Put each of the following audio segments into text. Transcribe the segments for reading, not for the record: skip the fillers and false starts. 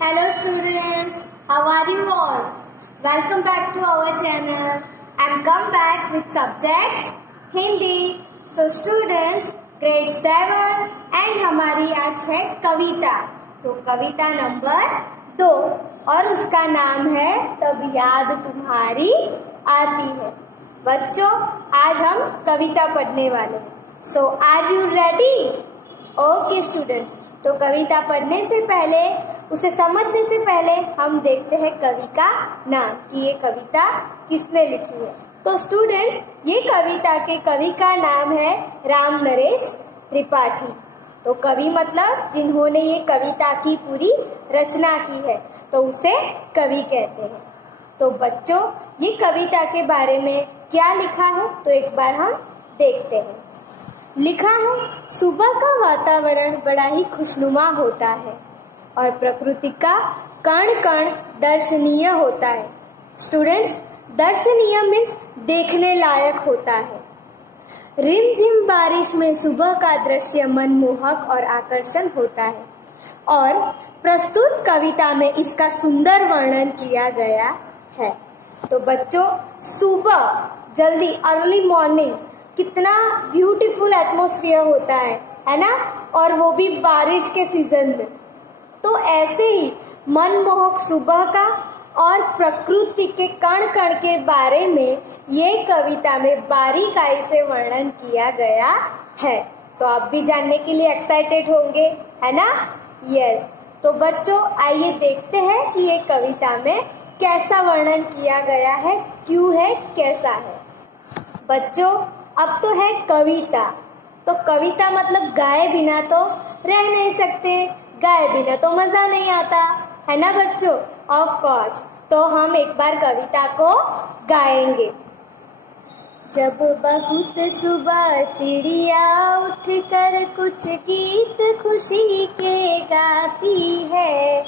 Hello students, how are you all? Welcome back to our channel and come back with subject Hindi. So students, grade 7 and हमारी आज है कविता। तो कविता number 2 और उसका नाम है तब याद तुम्हारी आती है। बच्चों, आज हम कविता पढ़ने वाले हैं। So are you ready? Okay students, तो कविता पढ़ने से पहले, उसे समझने से पहले हम देखते हैं कवि का नाम कि ये कविता किसने लिखी है। तो स्टूडेंट्स, ये कविता के कवि का नाम है राम नरेश त्रिपाठी। तो कवि मतलब जिन्होंने ये कविता की पूरी रचना की है, तो उसे कवि कहते हैं। तो बच्चों, ये कविता के बारे में क्या लिखा है तो एक बार हम देखते हैं। लिखा है, सुबह का वातावरण बड़ा ही खुशनुमा होता है और प्रकृति का कण कण दर्शनीय होता है। स्टूडेंट्स, दर्शनीय मीन्स देखने लायक होता है। रिमझिम बारिश में सुबह का दृश्य मनमोहक और आकर्षण होता है और प्रस्तुत कविता में इसका सुंदर वर्णन किया गया है। तो बच्चों, सुबह जल्दी अर्ली मॉर्निंग कितना ब्यूटीफुल एटमॉस्फेयर होता है ना, और वो भी बारिश के सीजन में। तो ऐसे ही मनमोहक सुबह का और प्रकृति के कण कण के बारे में ये कविता में बारीकाई से वर्णन किया गया है। तो आप भी जानने के लिए एक्साइटेड होंगे, है ना? यस। तो बच्चों, आइए देखते हैं कि ये कविता में कैसा वर्णन किया गया है, क्यों है, कैसा है। बच्चों, अब तो है कविता। तो कविता मतलब गाए बिना तो रह नहीं सकते, गाए बिना तो मजा नहीं आता, है ना बच्चों? Of course. तो हम एक बार कविता को गाएंगे। जब बहुत सुबह चिड़िया उठकर कुछ गीत खुशी के गाती है,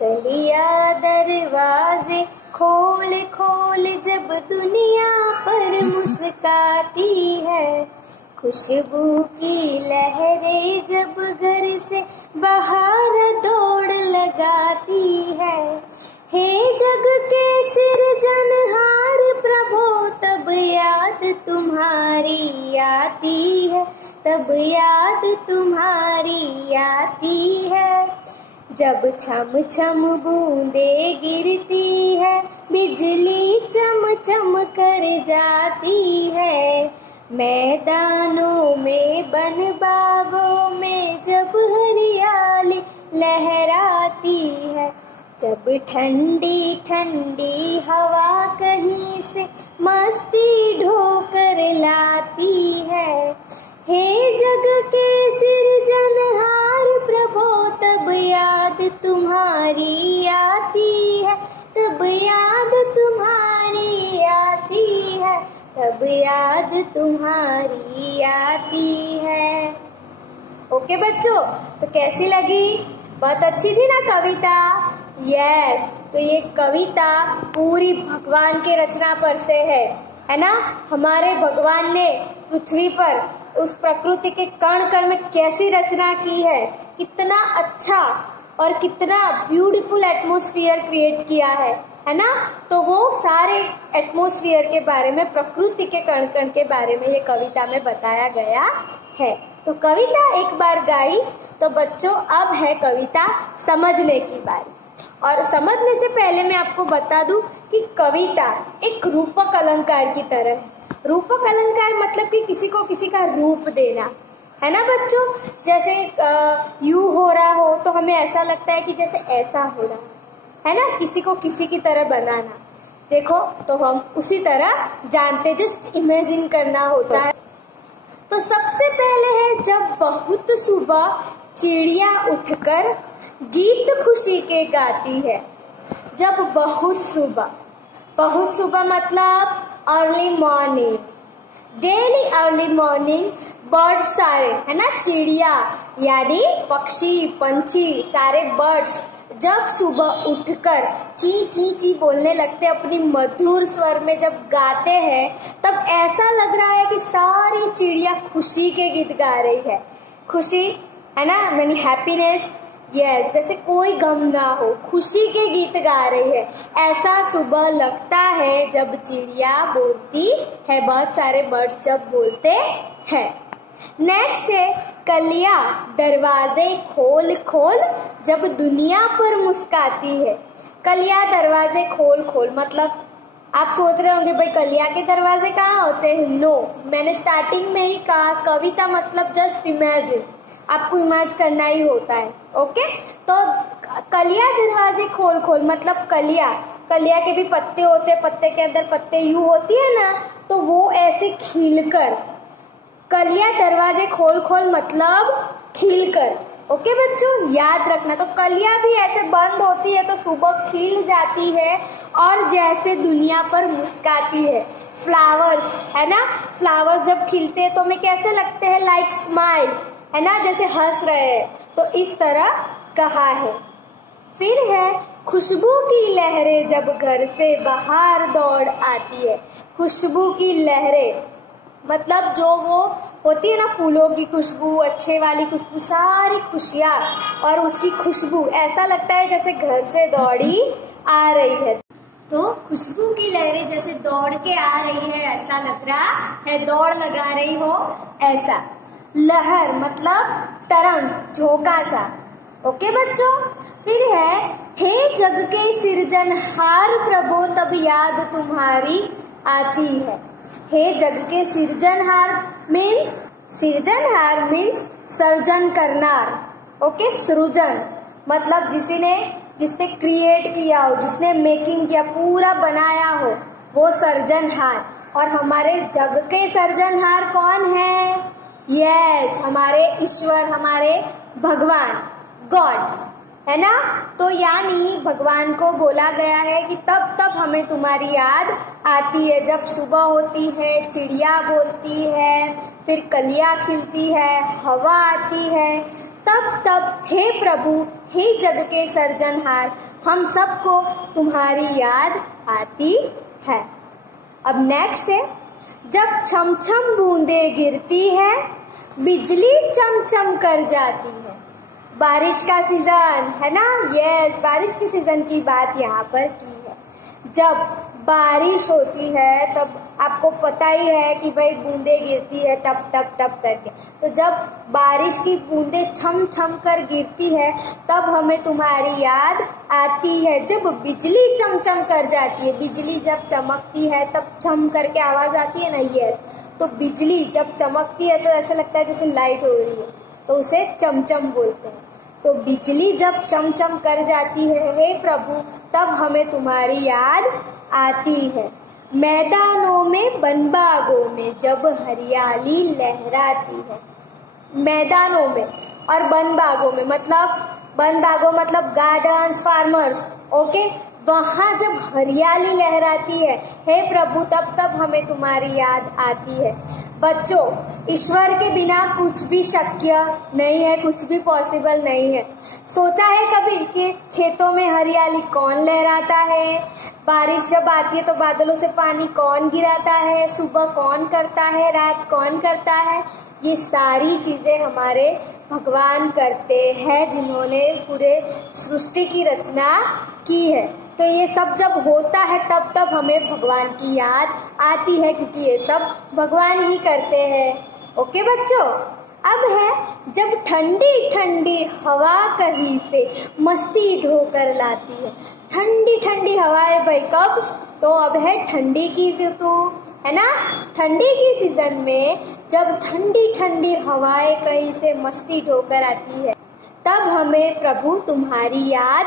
कलियां दरवाजे खोल खोल जब दुनिया पर मुस्काती है, खुशबू की लहरें जब घर से बाहर दौड़ लगाती है, हे जग के सिरजनहार प्रभु तब याद तुम्हारी आती है, तब याद तुम्हारी आती है, जब छम छम बूंदे गिरती है बिजली चम चम कर जाती है, मैदानों में बन बागों में जब हरियाली लहराती है, जब ठंडी ठंडी हवा कहीं से मस्ती ढोकर लाती है, हे जग के सिरजनहार प्रभु तब याद तुम्हारी आती है, तब याद तुम्हारी आती है, तब याद तुम्हारी आती है। ओके बच्चों, तो कैसी लगी? बहुत अच्छी थी ना कविता? यस। तो ये कविता पूरी भगवान के रचना पर से है ना? हमारे भगवान ने पृथ्वी पर उस प्रकृति के कण कण में कैसी रचना की है, कितना अच्छा और कितना ब्यूटीफुल एटमॉस्फेयर क्रिएट किया है ना? तो वो सारे एटमॉस्फेयर के बारे में, प्रकृति के कण कण के बारे में ये कविता में बताया गया है। तो कविता एक बार गाई, तो बच्चों अब है कविता समझने की बारी। और समझने से पहले मैं आपको बता दूं कि कविता एक रूपक अलंकार की तरह है। रूपक अलंकार मतलब कि किसी को किसी का रूप देना, है ना बच्चों? जैसे यू हो रहा हो तो हमें ऐसा लगता है कि जैसे ऐसा हो रहा है ना, किसी को किसी की तरह बनाना। देखो, तो हम उसी तरह जानते, जस्ट इमेजिन करना होता है। तो सबसे पहले है, जब बहुत सुबह चिड़िया उठकर गीत खुशी के गाती है। जब बहुत सुबह मतलब early morning, daily early morning birds सारे, है ना, चिड़िया यानी पक्षी पंछी सारे बर्ड्स जब सुबह उठकर ची ची ची बोलने लगते, अपनी मधुर स्वर में जब गाते हैं, तब ऐसा लग रहा है कि सारी चिड़िया खुशी के गीत गा रही है। खुशी, है ना, यानी हैप्पीनेस, यस, जैसे कोई गम ना हो, खुशी के गीत गा रही है, ऐसा सुबह लगता है जब चिड़िया बोलती है, बहुत सारे बर्ड्स जब बोलते हैं। नेक्स्ट है कलियां दरवाजे खोल खोल जब दुनिया पर मुस्काती है। कलियां दरवाजे खोल खोल मतलब आप सोच रहे होंगे भाई कलियां के दरवाजे कहाँ होते हैं। नो, मैंने स्टार्टिंग में ही कहा कविता मतलब जस्ट इमेजिन, आपको इमेज करना ही होता है। ओके, तो कलियां दरवाजे खोल खोल मतलब कलिया के भी पत्ते होते हैं, पत्ते के अंदर पत्ते यूं होती है ना, तो वो ऐसे खिलकर, कलियां दरवाजे खोल खोल मतलब खिलकर। ओके बच्चों, याद रखना। तो कलियां भी ऐसे बंद होती है तो सुबह खिल जाती है और जैसे दुनिया पर मुस्काती है। फ्लावर्स है ना, फ्लावर्स जब खिलते हैं तो हमें कैसे लगते हैं, लाइक स्माइल, है ना, जैसे हंस रहे हैं, तो इस तरह कहा है। फिर है खुशबू की लहरें जब घर से बाहर दौड़ आती है। खुशबू की लहरें मतलब जो वो होती है ना, फूलों की खुशबू, अच्छे वाली खुशबू, सारी खुशियाँ और उसकी खुशबू, ऐसा लगता है जैसे घर से दौड़ी आ रही है। तो खुशबू की लहरें जैसे दौड़ के आ रही है, ऐसा लग रहा है, दौड़ लगा रही हो ऐसा। लहर मतलब तरंग, झोंका सा। ओके बच्चों, फिर है हे जग के सृजनहार प्रभु तब याद तुम्हारी आती है। हे जग के सृजनहार मीन्स सर्जन करनार। ओके, सृजन मतलब जिसने क्रिएट किया हो, जिसने मेकिंग किया, पूरा बनाया हो, वो सर्जनहार। और हमारे जग के सर्जनहार कौन है? यस, हमारे ईश्वर, हमारे भगवान, गॉड, है ना। तो यानी भगवान को बोला गया है कि तब हमें तुम्हारी याद आती है, जब सुबह होती है, चिड़िया बोलती है, फिर कलियां खिलती है, हवा आती है, तब हे प्रभु, हे जग के सर्जनहार, हम सबको तुम्हारी याद आती है। अब नेक्स्ट है जब छम छम बूंदे गिरती है, बिजली चमचम कर जाती है। बारिश का सीजन है ना, यस, बारिश की सीजन की बात यहाँ पर की है। जब बारिश होती है तब आपको पता ही है कि भाई बूंदे गिरती है टप टप टप करके। तो जब बारिश की बूंदे छम छम कर गिरती है तब हमें तुम्हारी याद आती है। जब बिजली चमचम कर जाती है, बिजली जब चमकती है तब छम करके आवाज आती है ना, यस, तो बिजली जब चमकती है तो ऐसा लगता है जैसे लाइट हो रही है, तो उसे चमचम बोलते हैं। तो बिजली जब चमचम कर जाती है हे प्रभु, तब हमें तुम्हारी याद आती है। मैदानों में बनबागों में जब हरियाली लहराती है। मैदानों में और बनबागों में मतलब गार्डन्स, फार्मर्स, ओके, वहाँ जब हरियाली लहराती है हे प्रभु, तब हमें तुम्हारी याद आती है। बच्चों, ईश्वर के बिना कुछ भी शक्य नहीं है, कुछ भी पॉसिबल नहीं है। सोचा है कभी कि खेतों में हरियाली कौन लहराता है? बारिश जब आती है तो बादलों से पानी कौन गिराता है? सुबह कौन करता है? रात कौन करता है? ये सारी चीजें हमारे भगवान करते हैं, जिन्होंने पूरे सृष्टि की रचना की है। तो ये सब जब होता है तब हमें भगवान की याद आती है, क्योंकि ये सब भगवान ही करते हैं। ओके बच्चों, अब है जब ठंडी ठंडी हवा कहीं से मस्ती ढोकर लाती है। ठंडी ठंडी हवाएं भाई कब? तो अब है ठंडी की ऋतु, है ना। ठंडी की सीजन में जब ठंडी ठंडी हवाएं कहीं से मस्ती ढोकर आती है, तब हमें प्रभु तुम्हारी याद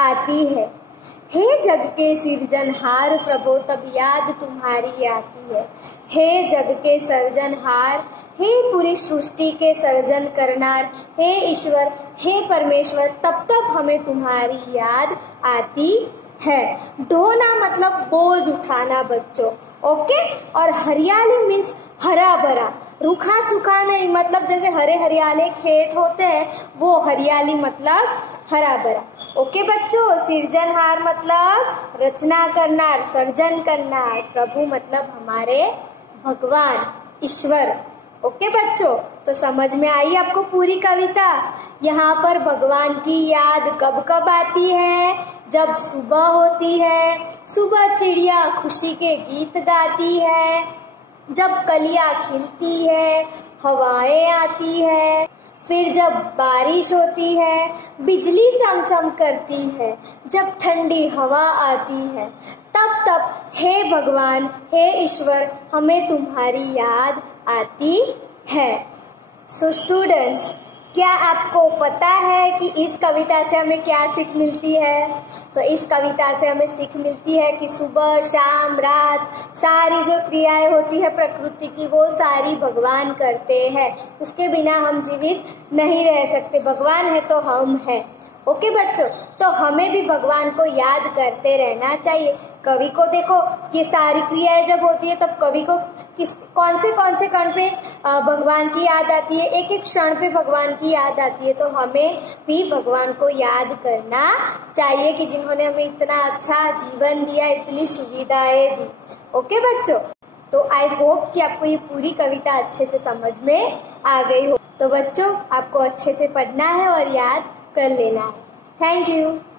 आती है। हे जग के सृजनहार प्रभु, तब याद तुम्हारी आती है। हे जग के सर्जनहार, हे पूरी सृष्टि के सर्जन करनार, हे ईश्वर, हे परमेश्वर, तब हमें तुम्हारी याद आती है। ढोना मतलब बोझ उठाना बच्चों, ओके। और हरियाली मीन्स हरा भरा, रूखा सूखा नहीं, मतलब जैसे हरे हरियाले खेत होते हैं वो हरियाली मतलब हरा भरा। ओके बच्चों, सृजनहार मतलब रचना करनार, सर्जन करनार, प्रभु मतलब हमारे भगवान ईश्वर, ओके बच्चों, तो समझ में आई आपको पूरी कविता। यहाँ पर भगवान की याद कब कब आती है? जब सुबह होती है, सुबह चिड़िया खुशी के गीत गाती है, जब कलियां खिलती है, हवाएं आती है, फिर जब बारिश होती है, बिजली चमचम करती है, जब ठंडी हवा आती है, तब हे भगवान, हे ईश्वर, हमें तुम्हारी याद आती है। सो स्टूडेंट्स, क्या आपको पता है कि इस कविता से हमें क्या सीख मिलती है? तो इस कविता से हमें सीख मिलती है कि सुबह शाम रात सारी जो क्रियाएं होती है प्रकृति की, वो सारी भगवान करते हैं। उसके बिना हम जीवित नहीं रह सकते। भगवान है तो हम हैं। ओके बच्चों, तो हमें भी भगवान को याद करते रहना चाहिए। कवि को देखो, ये सारी क्रियाएं जब होती है तब कवि को कौन से क्षण पे भगवान की याद आती है? एक एक क्षण पे भगवान की याद आती है। तो हमें भी भगवान को याद करना चाहिए कि जिन्होंने हमें इतना अच्छा जीवन दिया, इतनी सुविधाएं दी। ओके बच्चों, तो आई होप कि आपको ये पूरी कविता अच्छे से समझ में आ गई हो। तो बच्चों, आपको अच्छे से पढ़ना है और याद कर लेना है। Thank you.